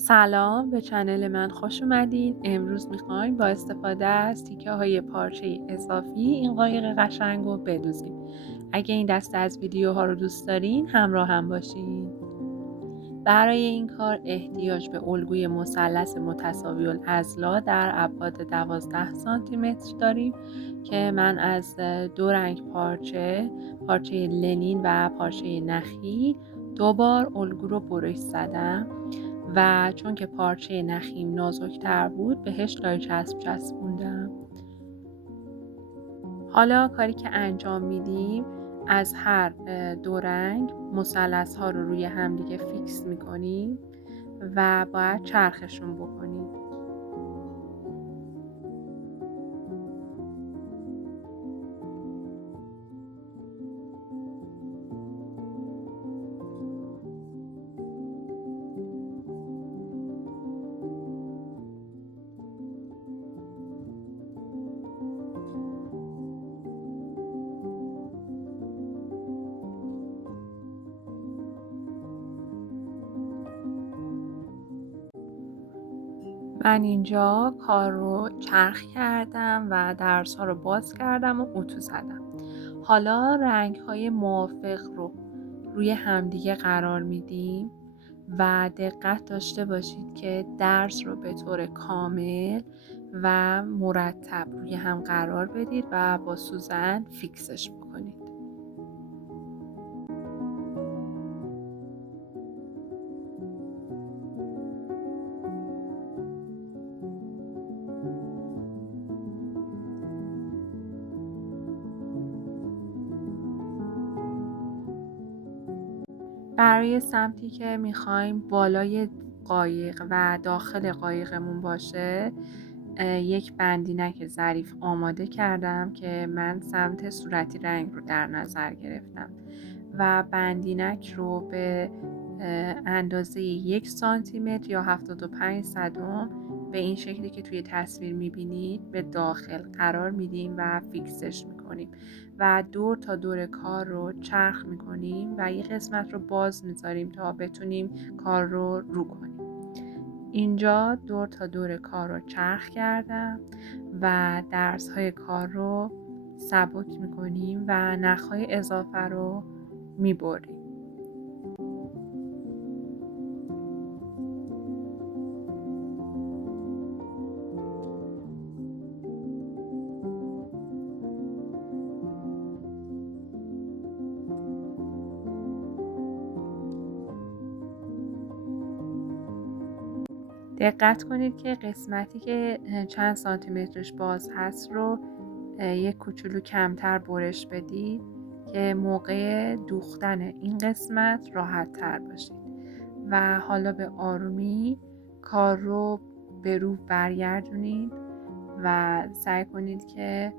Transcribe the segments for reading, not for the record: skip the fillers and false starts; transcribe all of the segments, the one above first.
سلام به چنل من خوش اومدین. امروز میخوایم با استفاده از تیکه های پارچه اضافی این قایق قشنگ رو بدوزیم. اگه این دسته از ویدیوها رو دوست دارین همراه هم باشین. برای این کار احتیاج به الگوی مثلث متساوی الاضلاع در ابعاد 12 سانتی متر داریم که من از دو رنگ پارچه لنین و پارچه نخی 2 بار الگو رو برش زدم و چون که پارچه نخیم نازکتر بود بهش لای چسب چسبوندم. حالا کاری که انجام میدیم از هر دو رنگ مثلث ها رو روی همدیگه فیکس میکنیم و باید چرخشون بکنیم. من اینجا کار رو چرخ کردم و درس ها رو باز کردم و اتو زدم. حالا رنگ های موافق رو روی همدیگه قرار میدیم و دقت داشته باشید که درس رو به طور کامل و مرتب روی هم قرار بدید و با سوزن فیکسش بکنید. برای سمتی که میخوایم بالای قایق و داخل قایقمون باشه یک بندینک ظریف آماده کردم که من سمت صورتی رنگ رو در نظر گرفتم و بندینک رو به اندازه 1 سانتی متر یا 75 صدم به این شکلی که توی تصویر میبینید به داخل قرار میدیم و فیکسش میکنیم و دور تا دور کار رو چرخ میکنیم و یه قسمت رو باز میذاریم تا بتونیم کار رو کنیم. اینجا دور تا دور کار رو چرخ کردم و درس های کار رو سبک میکنیم و نخهای اضافه رو میبریم. دقت کنید که قسمتی که چند سانتی مترش باز هست رو یک کوچولو کمتر برش بدید که موقع دوختن این قسمت راحت تر باشید و حالا به آرومی کار رو به رو برگردونید و سعی کنید که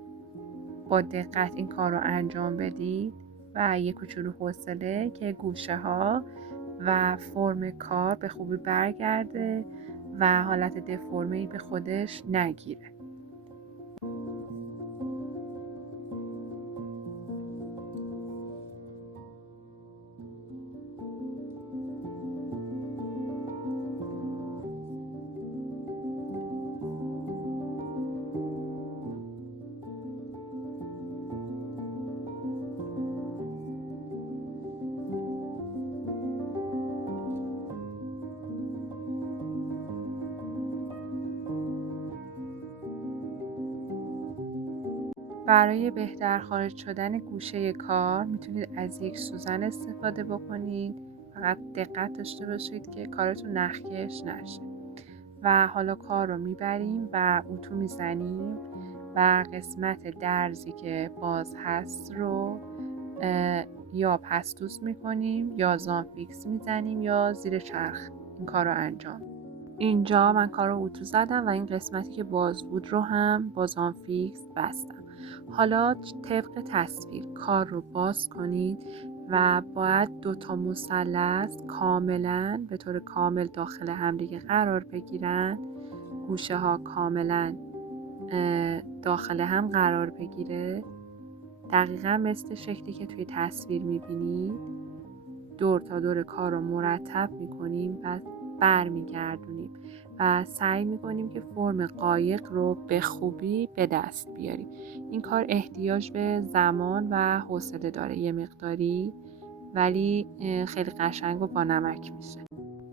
با دقت این کار رو انجام بدید و یک کوچولو حوصله که گوشه ها و فرم کار به خوبی برگرده و حالت دفرمه‌ای به خودش نگیره. برای بهتر خارج شدن گوشه کار میتونید از یک سوزن استفاده بکنید. فقط دقت داشته باشید که کارتون نخکش نشه. و حالا کار رو میبریم و اتو میزنیم و قسمت درزی که باز هست رو یا پستوس میکنیم یا زانفیکس میزنیم یا زیر چرخ این کار رو انجام. اینجا من کار رو اتو زدم و این قسمتی که باز بود رو هم با زانفیکس بستم. حالا طبق تصویر کار رو باز کنید و باید 2 مثلث کاملا به طور کامل داخل همدیگه قرار بگیرن، گوشه ها کاملا داخل هم قرار بگیره، دقیقا مثل شکلی که توی تصویر میبینید. دور تا دور کار رو مرتب میکنیم و برمیگردونیم و سعی میکنیم که فرم قایق رو به خوبی به دست بیاریم. این کار احتیاج به زمان و حوصله داره یه مقداری، ولی خیلی قشنگ و با نمک میشه.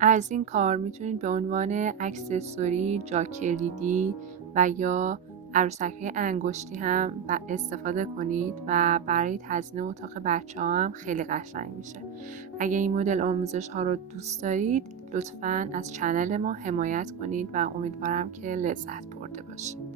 از این کار میتونید به عنوان اکسسوری جاکلیدی و یا عروسک‌های انگشتی هم استفاده کنید و برای تزیین اتاق بچه ها هم خیلی قشنگ میشه. اگه این مدل آموزش ها رو دوست دارید لطفاً از چنل ما حمایت کنید و امیدوارم که لذت برده باشید.